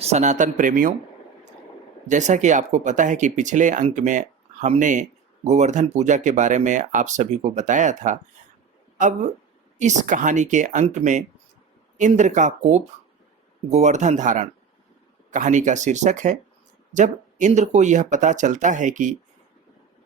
सनातन प्रेमियों, जैसा कि आपको पता है कि पिछले अंक में हमने गोवर्धन पूजा के बारे में आप सभी को बताया था। अब इस कहानी के अंक में इंद्र का कोप, गोवर्धन धारण कहानी का शीर्षक है। जब इंद्र को यह पता चलता है कि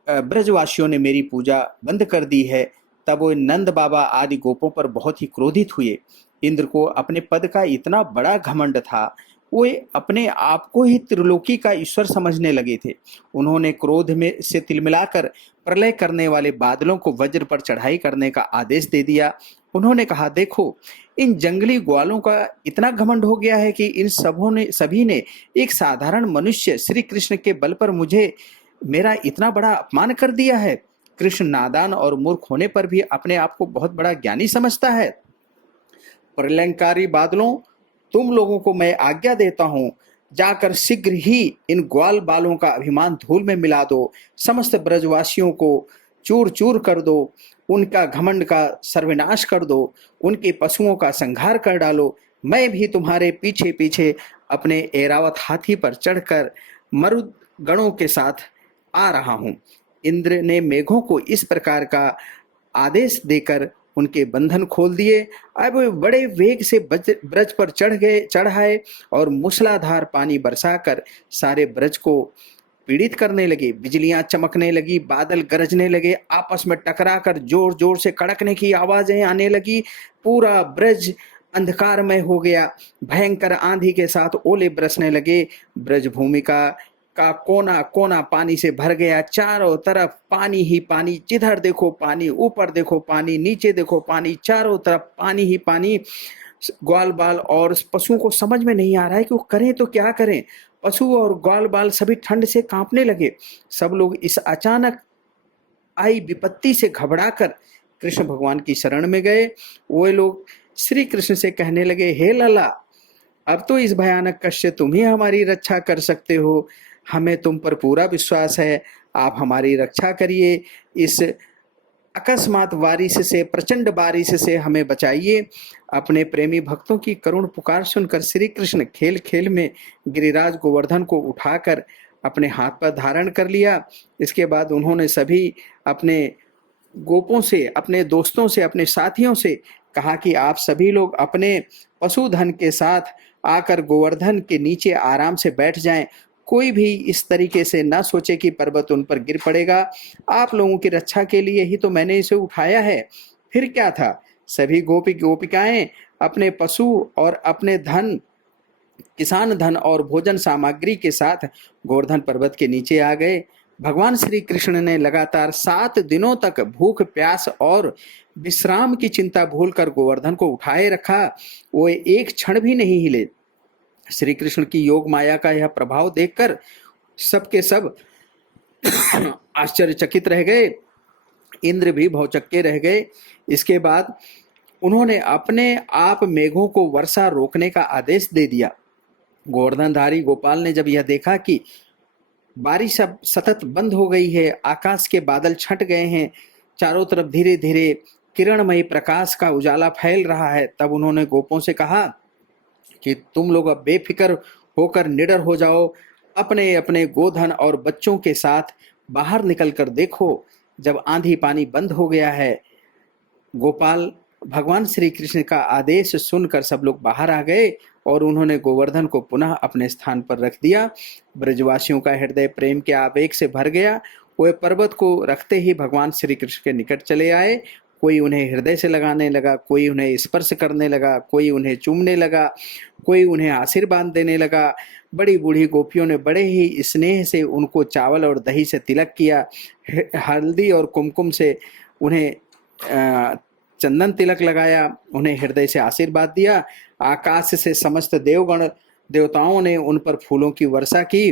ब्रजवासियों ने मेरी पूजा बंद कर दी है, तब वो नंद बाबा आदि गोपों पर बहुत ही क्रोधित हुए। इंद्र को अपने पद का इतना बड़ा घमंड था, वो अपने आप को ही त्रिलोकी का ईश्वर समझने लगे थे। उन्होंने क्रोध में से तिलमिलाकर प्रलय करने वाले बादलों को वज्र पर चढ़ाई करने का आदेश दे दिया। उन्होंने कहा, देखो, इन जंगली ग्वालों का इतना घमंड हो गया है कि इन सभी ने एक साधारण मनुष्य श्री कृष्ण के बल पर मुझे मेरा इतना बड़ा अपमान कर दिया है। कृष्ण नादान और मूर्ख होने पर भी अपने आप को बहुत बड़ा ज्ञानी समझता है। प्रलयंकारी बादलों, तुम लोगों को मैं आज्ञा देता हूं, जाकर शीघ्र ही इन ग्वाल बालों का अभिमान धूल में मिला दो, समस्त ब्रजवासियों को चूर चूर कर दो, उनका घमंड का सर्वनाश कर दो, उनके पशुओं का संहार कर डालो। मैं भी तुम्हारे पीछे पीछे अपने ऐरावत हाथी पर चढ़कर मरुद गणों के साथ आ रहा हूं। इंद्र ने मेघों को इस प्रकार का आदेश देकर उनके बंधन खोल दिए। अब वे बड़े वेग से ब्रज पर चढ़ आए और मूसलाधार पानी बरसाकर सारे ब्रज को पीड़ित करने लगे। बिजलियां चमकने लगी, बादल गरजने लगे, आपस में टकराकर जोर जोर से कड़कने की आवाजें आने लगी। पूरा ब्रज अंधकारमय हो गया। भयंकर आंधी के साथ ओले बरसने लगे। ब्रज भूमि का कोना कोना पानी से भर गया। चारों तरफ पानी ही पानी, जिधर देखो पानी, ऊपर देखो पानी, नीचे देखो पानी, चारों तरफ पानी ही पानी। ग्वाल बाल और पशुओं को समझ में नहीं आ रहा है कि वो करें तो क्या करें। पशु और ग्वाल बाल सभी ठंड से कांपने लगे। सब लोग इस अचानक आई विपत्ति से घबराकर कृष्ण भगवान की शरण में गए। वो लोग श्री कृष्ण से कहने लगे, हे लला, अब तो इस भयानक कष्ट से तुम ही हमारी रक्षा कर सकते हो। हमें तुम पर पूरा विश्वास है, आप हमारी रक्षा करिए। इस अकस्मात बारिश से, प्रचंड बारिश से हमें बचाइए। अपने प्रेमी भक्तों की करुण पुकार सुनकर श्री कृष्ण खेल खेल में गिरिराज गोवर्धन को उठाकर अपने हाथ पर धारण कर लिया। इसके बाद उन्होंने सभी अपने गोपों से, अपने दोस्तों से, अपने साथियों से कहा कि आप सभी लोग अपने पशुधन के साथ आकर गोवर्धन के नीचे आराम से बैठ जाएं। कोई भी इस तरीके से ना सोचे कि पर्वत उन पर गिर पड़ेगा। आप लोगों की रक्षा के लिए ही तो मैंने इसे उठाया है। फिर क्या था, सभी गोपिकाएं अपने पशु और अपने धन, किसान धन और भोजन सामग्री के साथ गोवर्धन पर्वत के नीचे आ गए। भगवान श्री कृष्ण ने लगातार 7 दिनों तक भूख, प्यास और विश्राम की चिंता भूलकर गोवर्धन को उठाए रखा। वो एक क्षण भी नहीं हिले। श्री कृष्ण की योग माया का यह प्रभाव देखकर सबके सब आश्चर्यचकित रह गए। इंद्र भी भौचक्के रह गए। इसके बाद उन्होंने अपने आप मेघों को वर्षा रोकने का आदेश दे दिया। गोवर्धनधारी गोपाल ने जब यह देखा कि बारिश अब सतत बंद हो गई है, आकाश के बादल छंट गए हैं, चारों तरफ धीरे धीरे किरणमयी प्रकाश का उजाला फैल रहा है, तब उन्होंने गोपों से कहा कि तुम लोग अब बेफिक्र होकर निडर हो जाओ। अपने अपने गोधन और बच्चों के साथ बाहर निकल कर देखो। जब आंधी पानी बंद हो गया है, गोपाल भगवान श्री कृष्ण का आदेश सुनकर सब लोग बाहर आ गए और उन्होंने गोवर्धन को पुनः अपने स्थान पर रख दिया। ब्रजवासियों का हृदय प्रेम के आवेग से भर गया। वे पर्वत को रखते ही भगवान श्री कृष्ण के निकट चले आए। कोई उन्हें हृदय से लगाने लगा, कोई उन्हें स्पर्श करने लगा, कोई उन्हें चूमने लगा, कोई उन्हें आशीर्वाद देने लगा। बड़ी बूढ़ी गोपियों ने बड़े ही स्नेह से उनको चावल और दही से तिलक किया। हल्दी और कुमकुम से उन्हें चंदन तिलक लगाया, उन्हें हृदय से आशीर्वाद दिया। आकाश से समस्त देवगण देवताओं ने उन पर फूलों की वर्षा की।